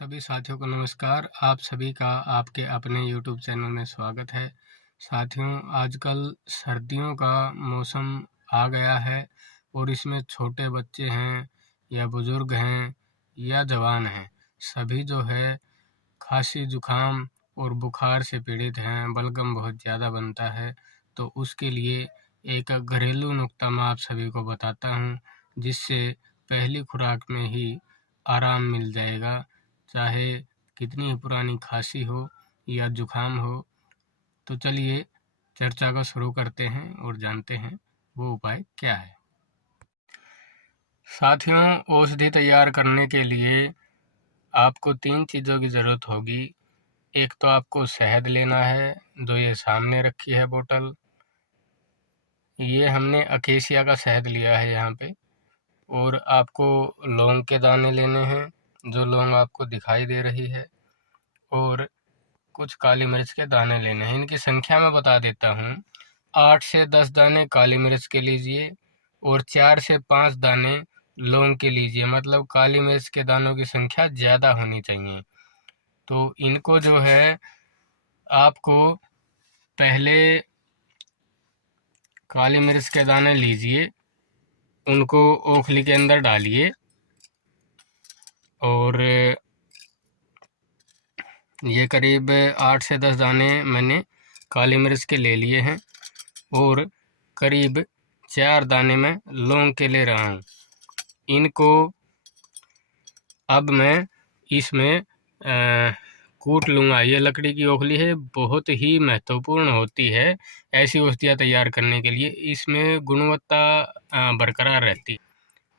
सभी साथियों को नमस्कार। आप सभी का आपके अपने यूट्यूब चैनल में स्वागत है। साथियों, आजकल सर्दियों का मौसम आ गया है और इसमें छोटे बच्चे हैं या बुज़ुर्ग हैं या जवान हैं, सभी जो है खांसी, जुकाम और बुखार से पीड़ित हैं। बलगम बहुत ज़्यादा बनता है, तो उसके लिए एक घरेलू नुक्ता मैं आप सभी को बताता हूँ, जिससे पहली खुराक में ही आराम मिल जाएगा। चाहे कितनी ही पुरानी खांसी हो या जुकाम हो। तो चलिए चर्चा को शुरू करते हैं और जानते हैं वो उपाय क्या है। साथियों, औषधि तैयार करने के लिए आपको 3 चीज़ों की ज़रूरत होगी। एक तो आपको शहद लेना है, जो ये सामने रखी है बोतल। ये हमने अकेसिया का शहद लिया है यहाँ पे। और आपको लौंग के दाने लेने हैं, जो लौंग आपको दिखाई दे रही है, और कुछ काली मिर्च के दाने लेने हैं। इनकी संख्या मैं बता देता हूँ। 8 से 10 दाने काली मिर्च के लीजिए और 4 से 5 दाने लौंग के लीजिए। मतलब काली मिर्च के दानों की संख्या ज़्यादा होनी चाहिए। तो इनको जो है आपको पहले काली मिर्च के दाने लीजिए, उनको ओखली के अंदर डालिए और ये करीब 8 से 10 दाने मैंने काली मिर्च के ले लिए हैं और करीब 4 दाने मैं लौंग के ले रहा हूँ। इनको अब मैं इसमें कूट लूँगा। ये लकड़ी की ओखली है, बहुत ही महत्वपूर्ण होती है ऐसी औषधियाँ तैयार करने के लिए। इसमें गुणवत्ता बरकरार रहती है।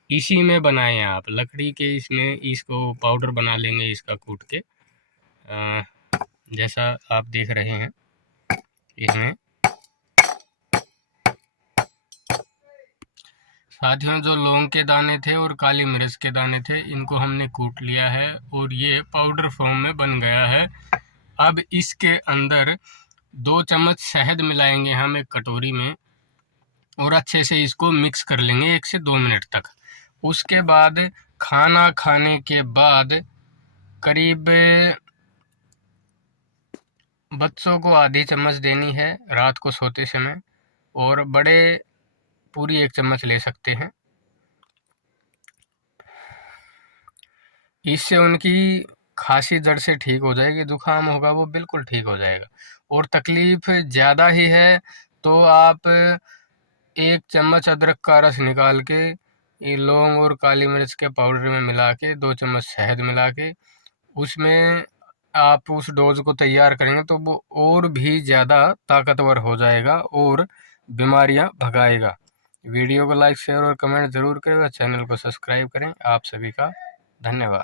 इसी में बनाएं आप लकड़ी के, इसमें इसको पाउडर बना लेंगे इसका कूट के, जैसा आप देख रहे हैं इसमें। साथियों, जो लौंग के दाने थे और काली मिर्च के दाने थे, इनको हमने कूट लिया है और ये पाउडर फॉर्म में बन गया है। अब इसके अंदर 2 चम्मच शहद मिलाएंगे हम एक कटोरी में और अच्छे से इसको मिक्स कर लेंगे 1 से 2 मिनट तक। उसके बाद खाना खाने के बाद करीब बच्चों को आधी चम्मच देनी है रात को सोते समय, और बड़े पूरी 1 चम्मच ले सकते हैं। इससे उनकी खांसी जड़ से ठीक हो जाएगी, जुकाम होगा वो बिल्कुल ठीक हो जाएगा। और तकलीफ ज़्यादा ही है तो आप 1 चम्मच अदरक का रस निकाल के ये लौंग और काली मिर्च के पाउडर में मिला के 2 चम्मच शहद मिला के उसमें आप उस डोज को तैयार करेंगे तो वो और भी ज़्यादा ताकतवर हो जाएगा और बीमारियां भगाएगा। वीडियो को लाइक, शेयर और कमेंट ज़रूर करें और चैनल को सब्सक्राइब करें। आप सभी का धन्यवाद।